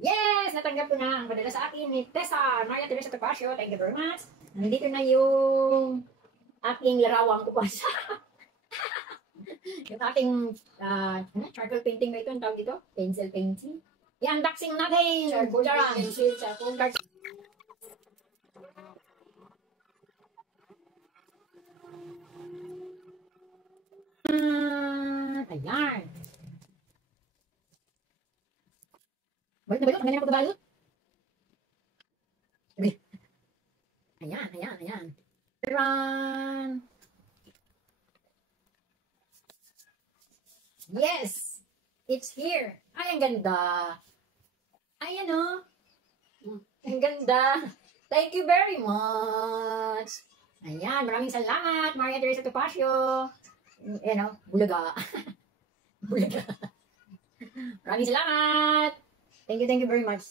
Yes! Natanggap ko na ang padala sa akin ni Tessa, Maria Teresa Topacio. Thank you very much. Nandito na yung aking larawang ko pa sa yung aking charcoal painting ba ito? Ang tawag dito? Pencil painting. I-unboxing natin! Charcoal Charan! pencil, charcoal. Ayan. Balik na ba yun? Ang ganyan ako diba yun? Ayan, ayan, ayan. Charan! Yes! It's here! Ay, ang ganda! Ay, ano? Ang ganda! Thank you very much! Ayan, maraming salamat, Maria Teresa Topacio. You know, bulaga. Bulaga. Maraming salamat! Thank you very much.